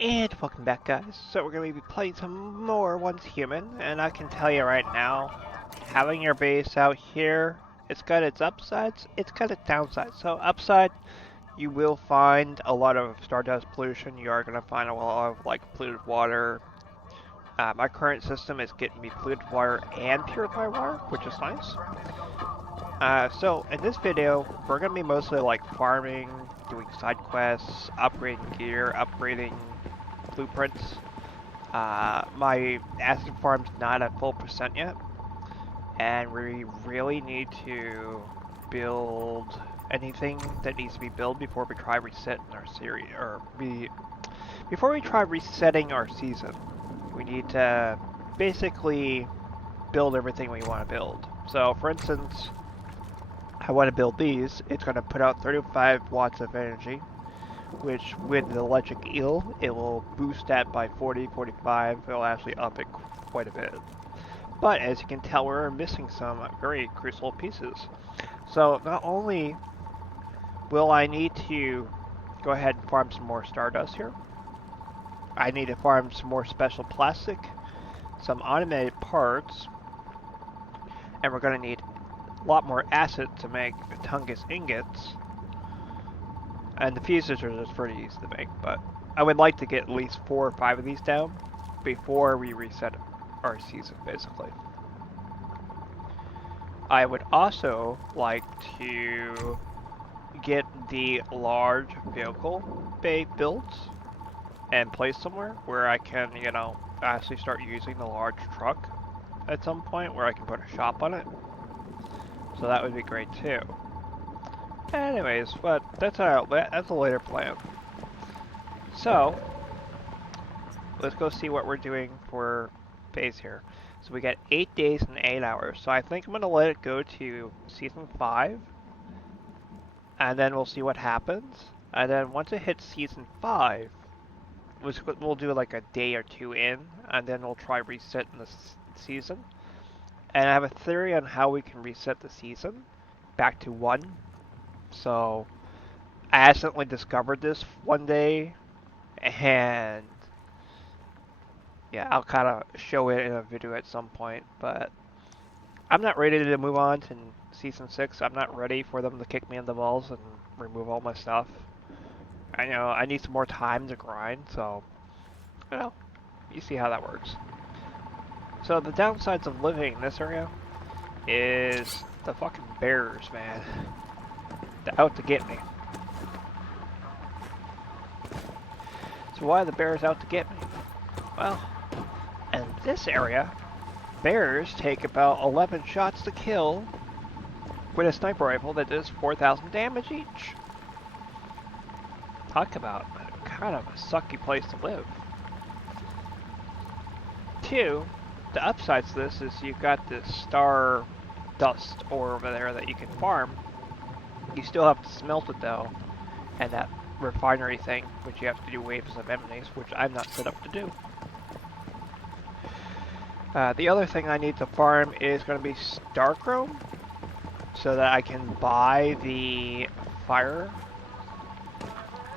And welcome back, guys. So we're going to be playing some more Once Human, and I can tell you right now, having your base out here, it's got its upsides, it's got its downsides. So upside, you will find a lot of stardust pollution. You are going to find a lot of like polluted water. My current system is getting me polluted water and purified water, which is nice. So in this video, we're going to be mostly like farming, doing side quests, upgrading gear, upgrading blueprints. My acid farm's not at full percent yet, and we really need to build anything that needs to be built before we try resetting our series, before we try resetting our season. We need to basically build everything we want to build. So, for instance, I want to build these. It's going to put out 35 watts of energy, which with the electric eel, it will boost that by 40, 45. It'll actually up it quite a bit. But as you can tell, we're missing some very crucial pieces. So not only will I need to go ahead and farm some more stardust here, I need to farm some more special plastic, some automated parts, and we're going to need a lot more acid to make Tungus ingots. And the fuses are just pretty easy to make, but I would like to get at least 4 or 5 of these down before we reset our season, basically. I would also like to get the large vehicle bay built and placed somewhere where I can, actually start using the large truck at some point where I can put a shop on it. So that would be great too. Anyways, but that's a later plan. So let's go see what we're doing for base here. So we got 8 days and 8 hours. So I think I'm gonna let it go to season 5, and then we'll see what happens. And then once it hits season 5, we'll do like a day or two in, and then we'll try resetting the season. And I have a theory on how we can reset the season back to 1. So I accidentally discovered this one day, and yeah, I'll kind of show it in a video at some point, but I'm not ready to move on to season 6. I'm not ready for them to kick me in the balls and remove all my stuff. I know I need some more time to grind, so you see how that works. So the downsides of living in this area is the fucking bears, man. They're out to get me. So why are the bears out to get me? Well, in this area, bears take about 11 shots to kill with a sniper rifle that does 4,000 damage each. Talk about kind of a sucky place to live. 2, the upsides to this is you've got this star dust ore over there that you can farm. You still have to smelt it though, and that refinery thing, which you have to do waves of enemies, which I'm not set up to do. The other thing I need to farm is going to be Starchrome, so that I can buy the fire.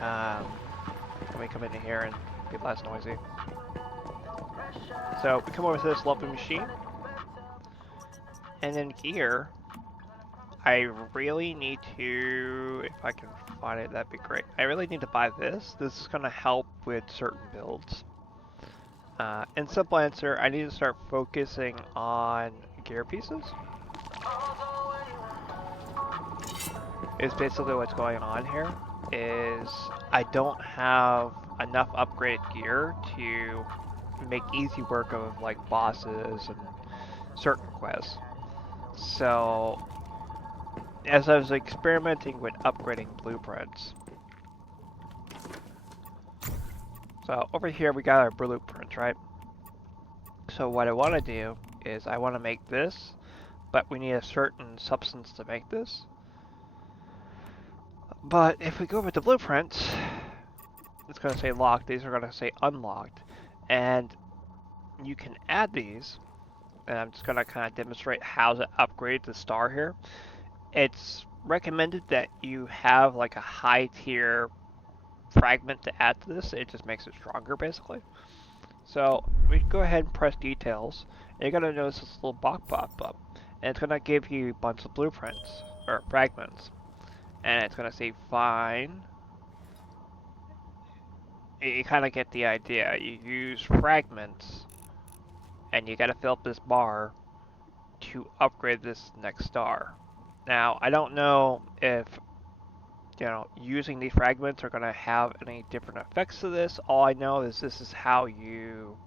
Let me come in here and be less noisy. So we come over to this lovely machine, and then here, I really need to, if I can find it, that'd be great. I really need to buy this. This is going to help with certain builds. In simple answer, I need to start focusing on gear pieces. Is basically what's going on here. Is I don't have enough upgraded gear to make easy work of like bosses and certain quests. So as I was experimenting with upgrading blueprints. So over here we got our blueprints, right? So what I want to do is I want to make this, but we need a certain substance to make this. But if we go over to blueprints, it's going to say locked, these are going to say unlocked. And you can add these, and I'm just going to kind of demonstrate how to upgrade the star here. It's recommended that you have like a high tier fragment to add to this. It just makes it stronger, basically. So we can go ahead and press details. And you're gonna notice this little box pop up, and it's gonna give you a bunch of blueprints or fragments, and it's gonna say fine. You kind of get the idea. You use fragments, and you gotta fill up this bar to upgrade this next star. Now, I don't know if using these fragments are going to have any different effects to this. All I know is this is how you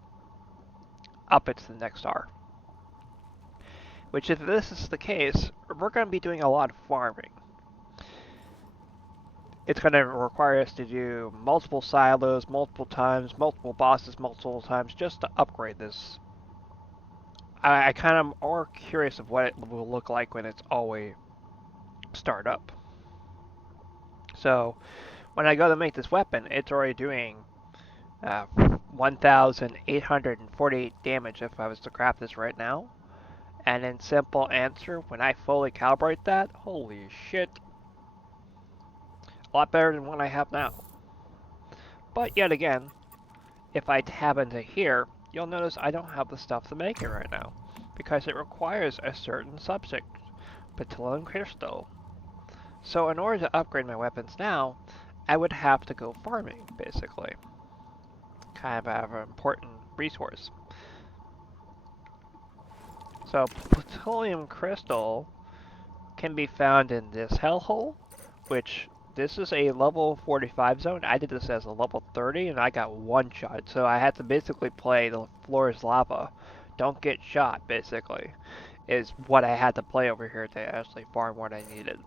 up it to the next star. Which, if this is the case, we're going to be doing a lot of farming. It's going to require us to do multiple silos, multiple times, multiple bosses, multiple times, just to upgrade this. I kind of more curious of what it will look like when it's always start up. So, when I go to make this weapon, it's already doing 1,848 damage if I was to craft this right now. And in simple answer, when I fully calibrate that, holy shit, a lot better than what I have now. But yet again, if I tab into here, you'll notice I don't have the stuff to make it right now, because it requires a certain subject, Petillium Crystal. So in order to upgrade my weapons now, I would have to go farming, basically. Kind of an important resource. So Petillium Crystal can be found in this hellhole, which this is a level 45 zone. I did this as a level 30 and I got one shot, so I had to basically play the floor is lava. Don't get shot, basically, is what I had to play over here to actually farm what I needed.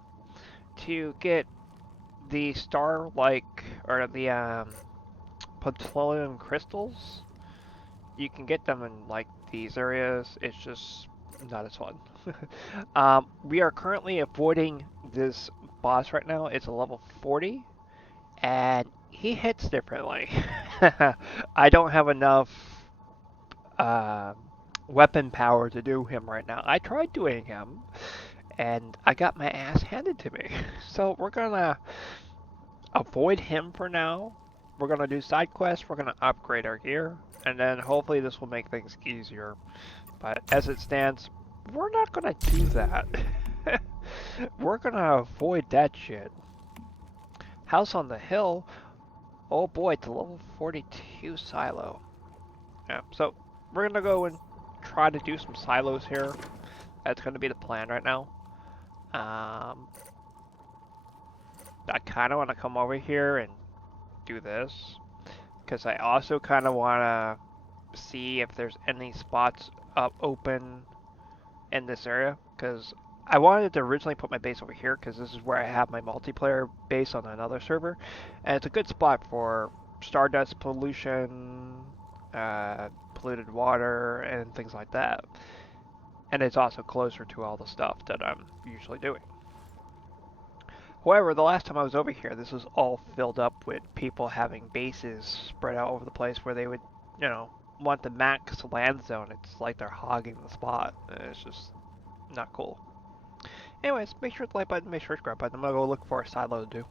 To get the star-like, or the petroleum crystals, you can get them in like these areas. It's just not as fun. We are currently avoiding this boss right now. It's a level 40, and he hits differently. I don't have enough uh, weapon power to do him right now. I tried doing him, and I got my ass handed to me. So we're gonna avoid him for now. We're gonna do side quests. We're gonna upgrade our gear, and then hopefully this will make things easier. But as it stands, we're not gonna do that. We're gonna avoid that shit. House on the Hill. Oh boy, it's a level 42 silo. Yeah, so we're gonna go and try to do some silos here. That's gonna be the plan right now. I kind of want to come over here and do this, because I also kind of want to see if there's any spots up open in this area, because I wanted to originally put my base over here because this is where I have my multiplayer base on another server, and it's a good spot for stardust pollution, polluted water, and things like that. And it's also closer to all the stuff that I'm usually doing. However, the last time I was over here, this was all filled up with people having bases spread out over the place where they would, want the max land zone. It's like they're hogging the spot. And it's just not cool. Anyways, make sure to like button, make sure to subscribe button. I'm gonna go look for a silo to do.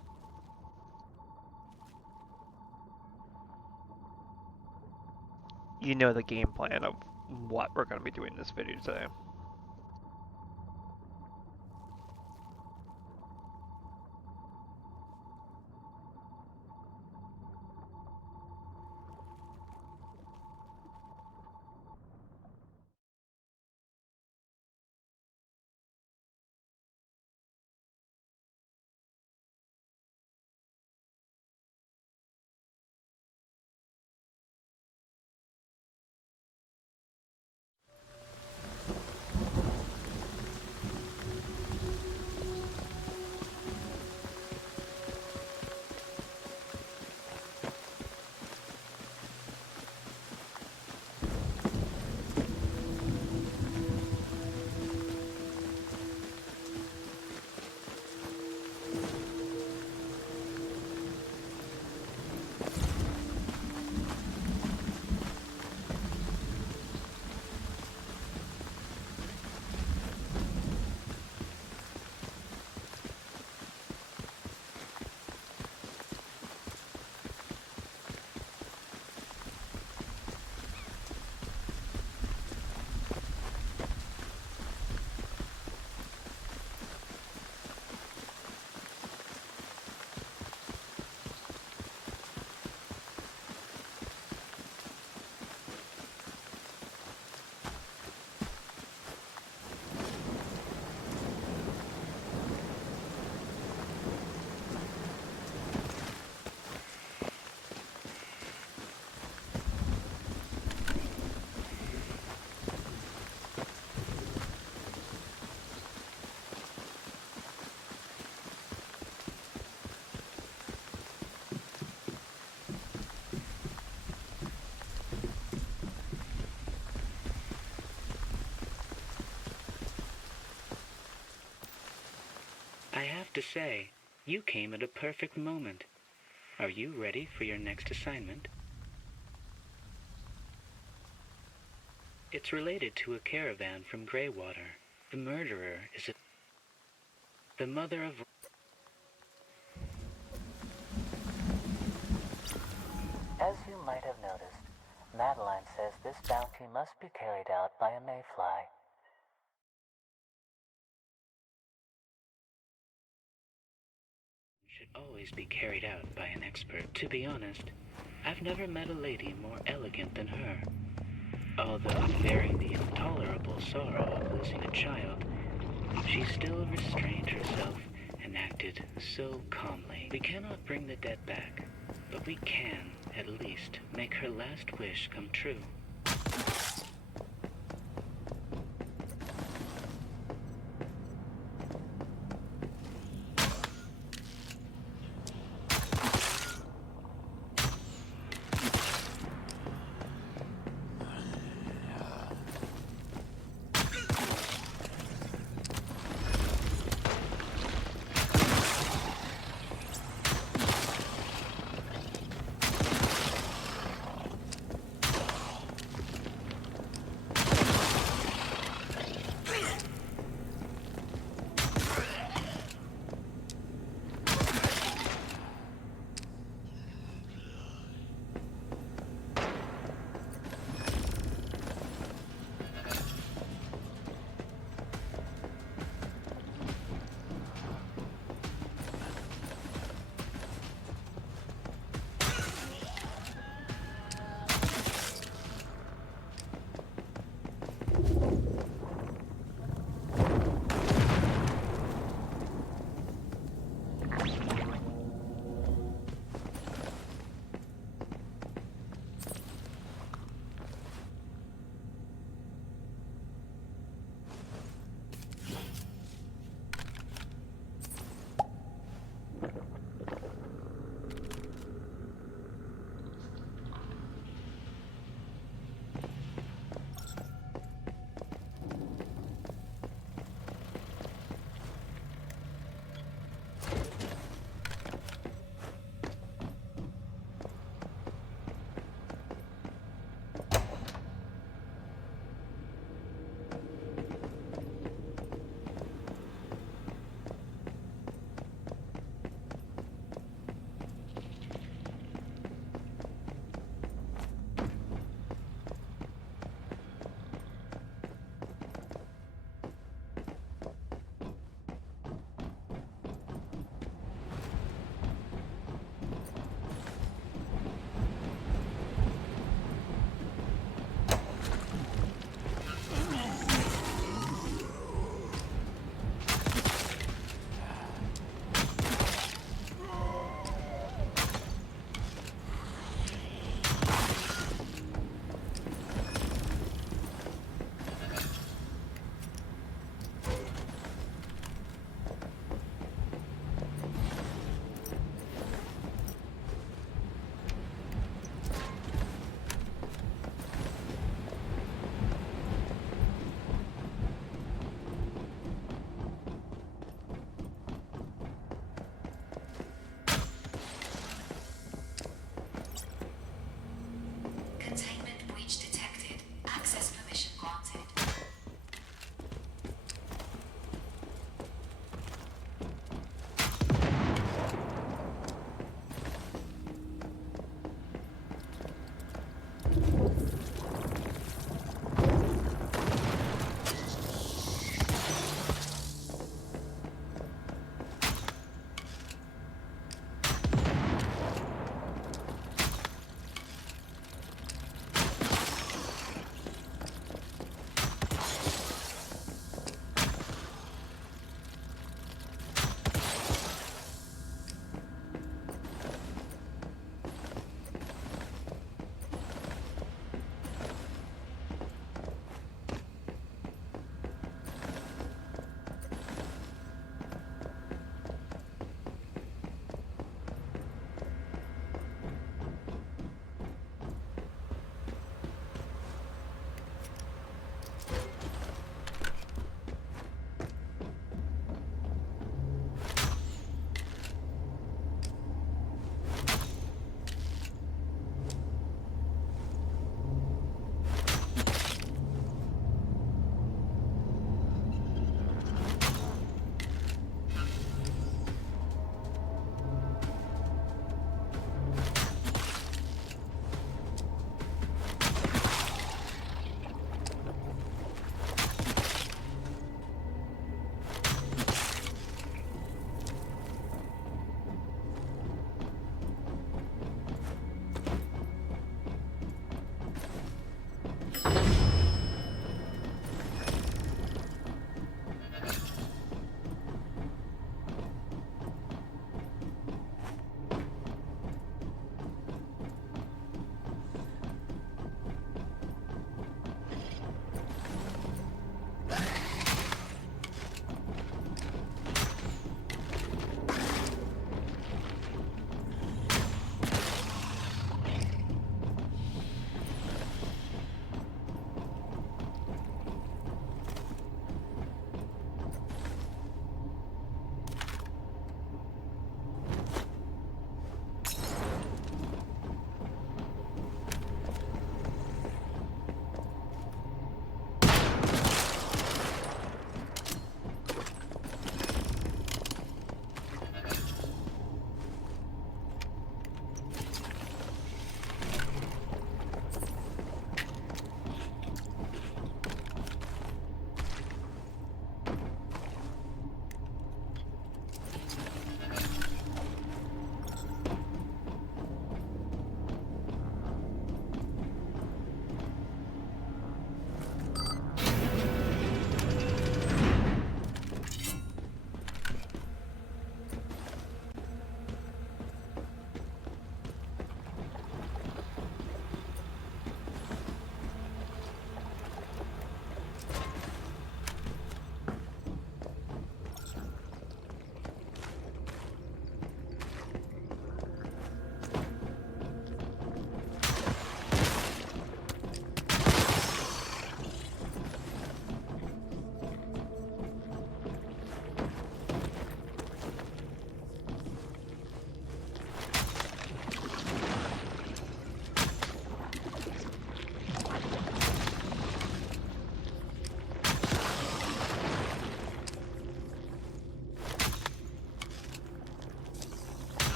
You know the game plan of what we're gonna be doing in this video today. to say, you came at a perfect moment. Are you ready for your next assignment? It's related to a caravan from Greywater. The murderer is the mother of... As you might have noticed, Madeline says this bounty must be carried out by a mayfly. Should always be carried out by an expert. To be honest, I've never met a lady more elegant than her. Although bearing the intolerable sorrow of losing a child, she still restrained herself and acted so calmly. We cannot bring the dead back, but we can, at least, make her last wish come true.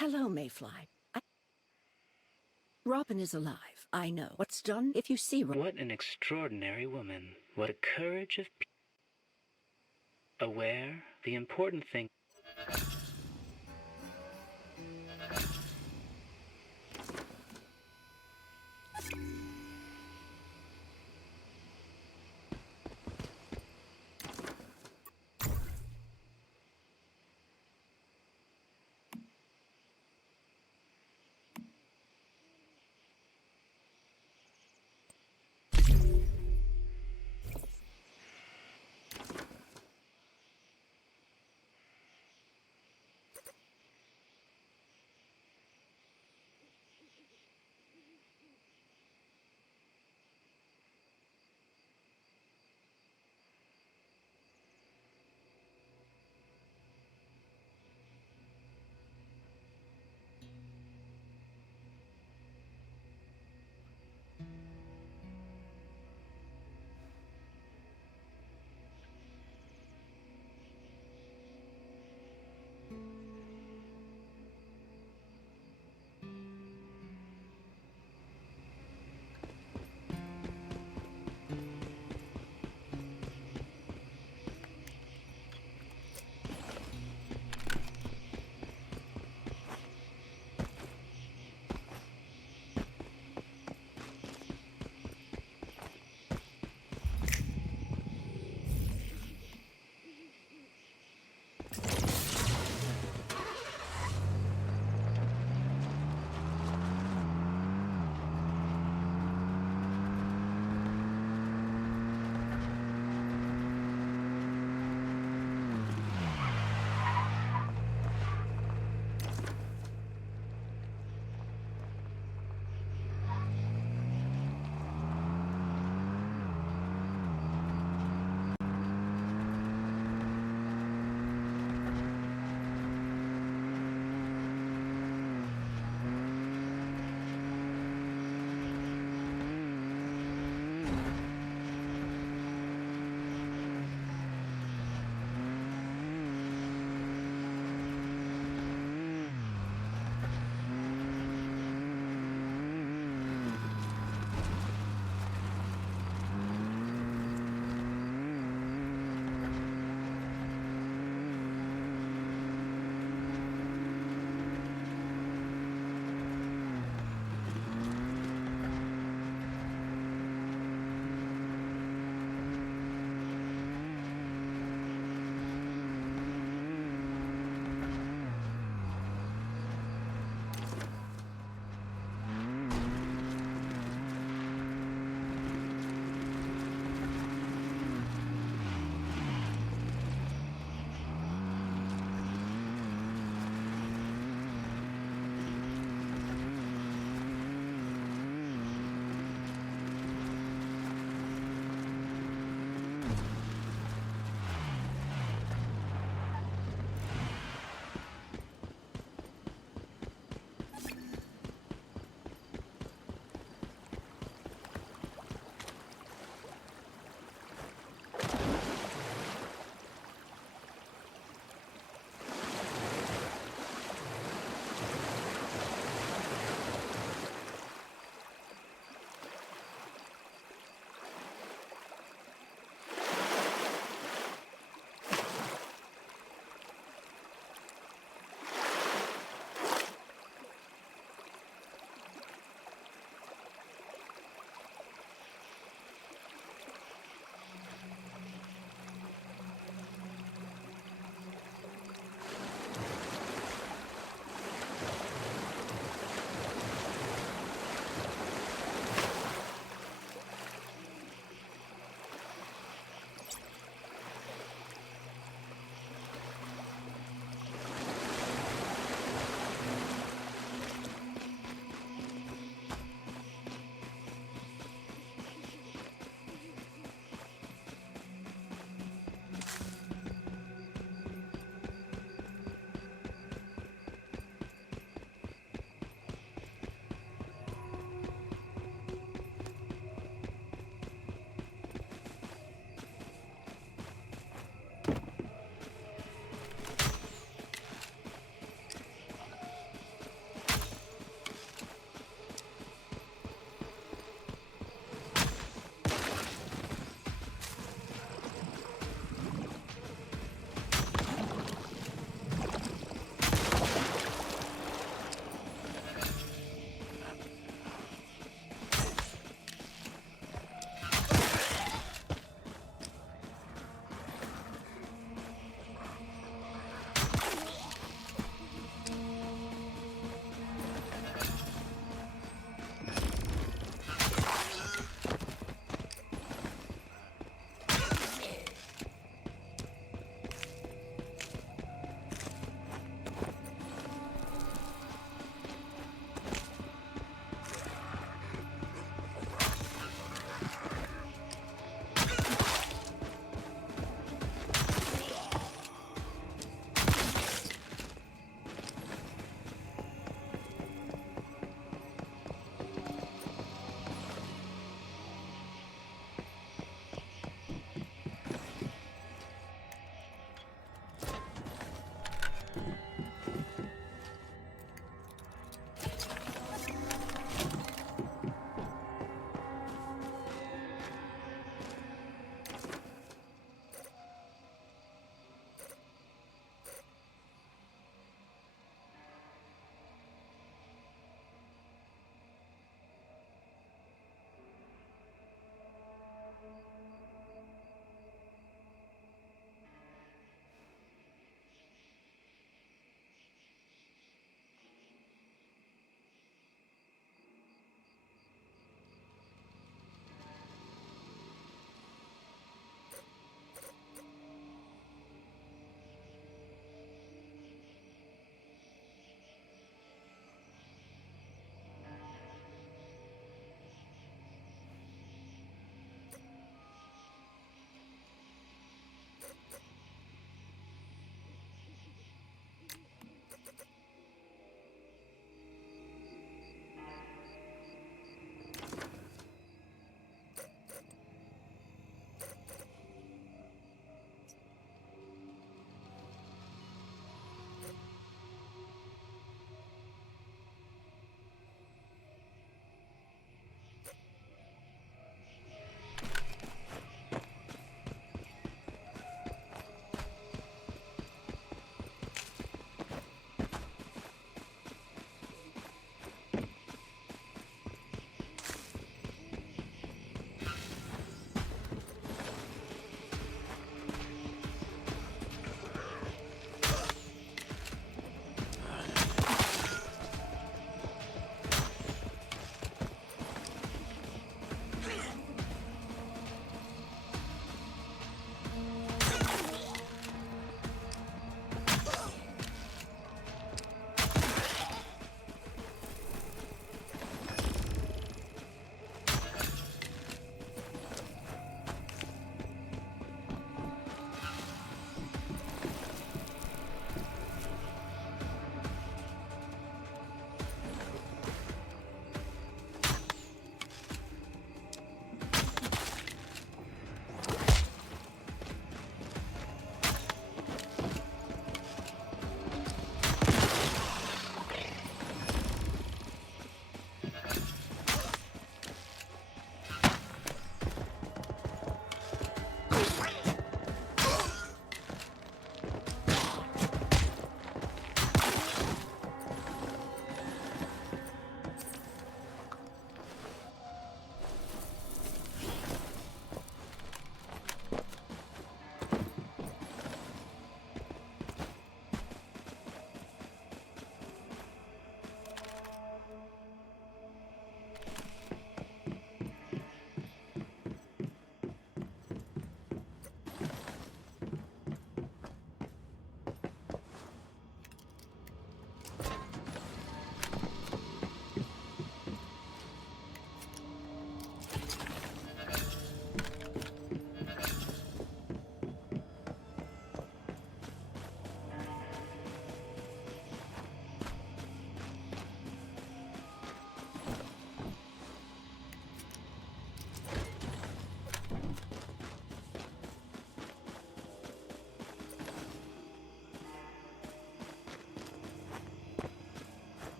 Hello, Mayfly. Robin is alive. I know. What's done if you see Robin? What an extraordinary woman. What a courage of aware. The important thing.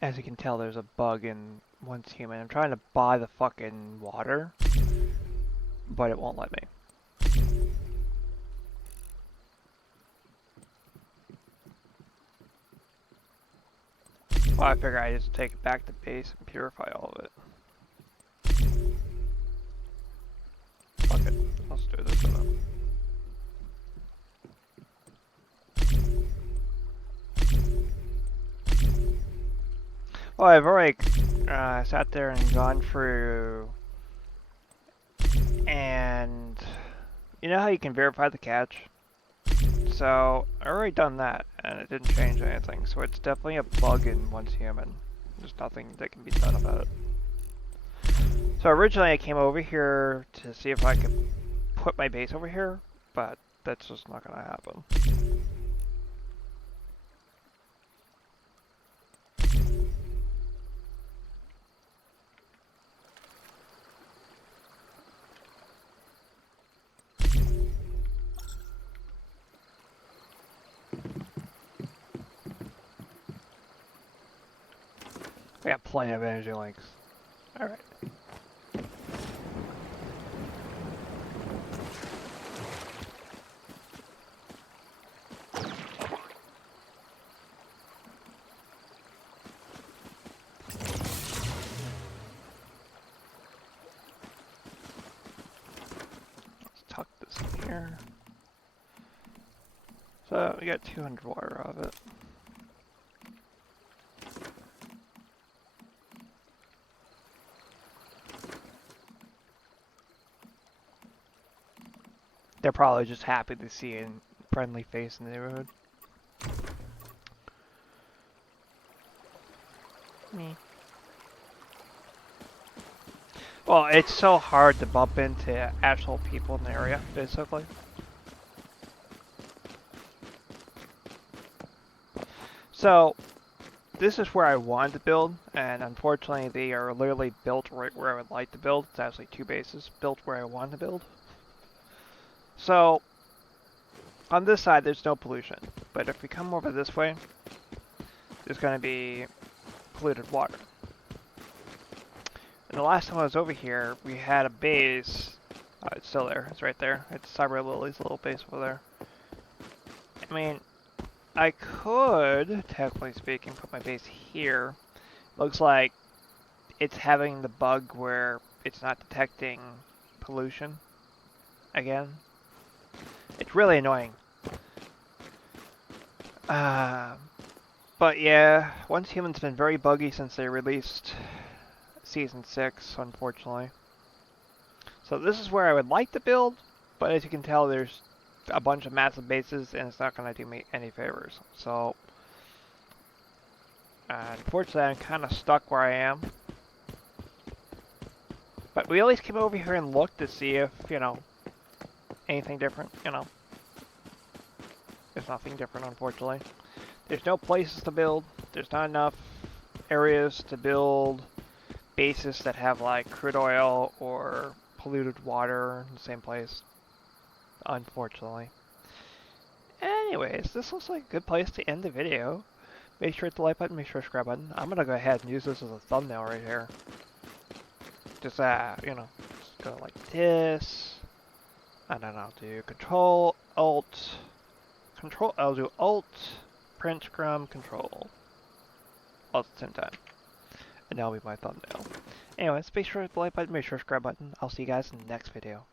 As you can tell, there's a bug in Once Human. I'm trying to buy the fucking water, but it won't let me. Well, I figure I just take it back to base and purify all of it. Fuck it. Let's do this one. Well, I've already sat there and gone through, and you know how you can verify the catch? So, I already done that, and it didn't change anything, so it's definitely a bug in Once Human. There's nothing that can be done about it. So originally I came over here to see if I could put my base over here, but that's just not gonna happen. I got plenty of energy links. Alright. Let's tuck this in here. So we got 200 water of it. They're probably just happy to see a friendly face in the neighborhood. Me. Well, it's so hard to bump into actual people in the area, basically. So, this is where I wanted to build, and unfortunately they are literally built right where I would like to build. It's actually two bases built where I want to build. So, on this side there's no pollution, but if we come over this way, there's going to be polluted water. And the last time I was over here, we had a base. It's still there. It's right there. It's Cyber Lily's little base over there. I mean, I could, technically speaking, put my base here. Looks like it's having the bug where it's not detecting pollution again. It's really annoying. But yeah, Once Human's been very buggy since they released Season 6, unfortunately. So this is where I would like to build, but as you can tell, there's a bunch of massive bases, and it's not going to do me any favors. So, unfortunately, I'm kind of stuck where I am. But we at least came over here and looked to see if, you know, anything different, you know. There's nothing different, unfortunately. There's no places to build. There's not enough areas to build bases that have, like, crude oil or polluted water in the same place. Unfortunately. Anyways, this looks like a good place to end the video. Make sure to hit the like button, make sure to subscribe button. I'm gonna go ahead and use this as a thumbnail right here. Just, you know, just go like this. And then I'll do I'll do Alt, Print Scrum, Control. All at the same time. And that'll be my thumbnail. Anyways, make sure to hit the like button, make sure to subscribe button. I'll see you guys in the next video.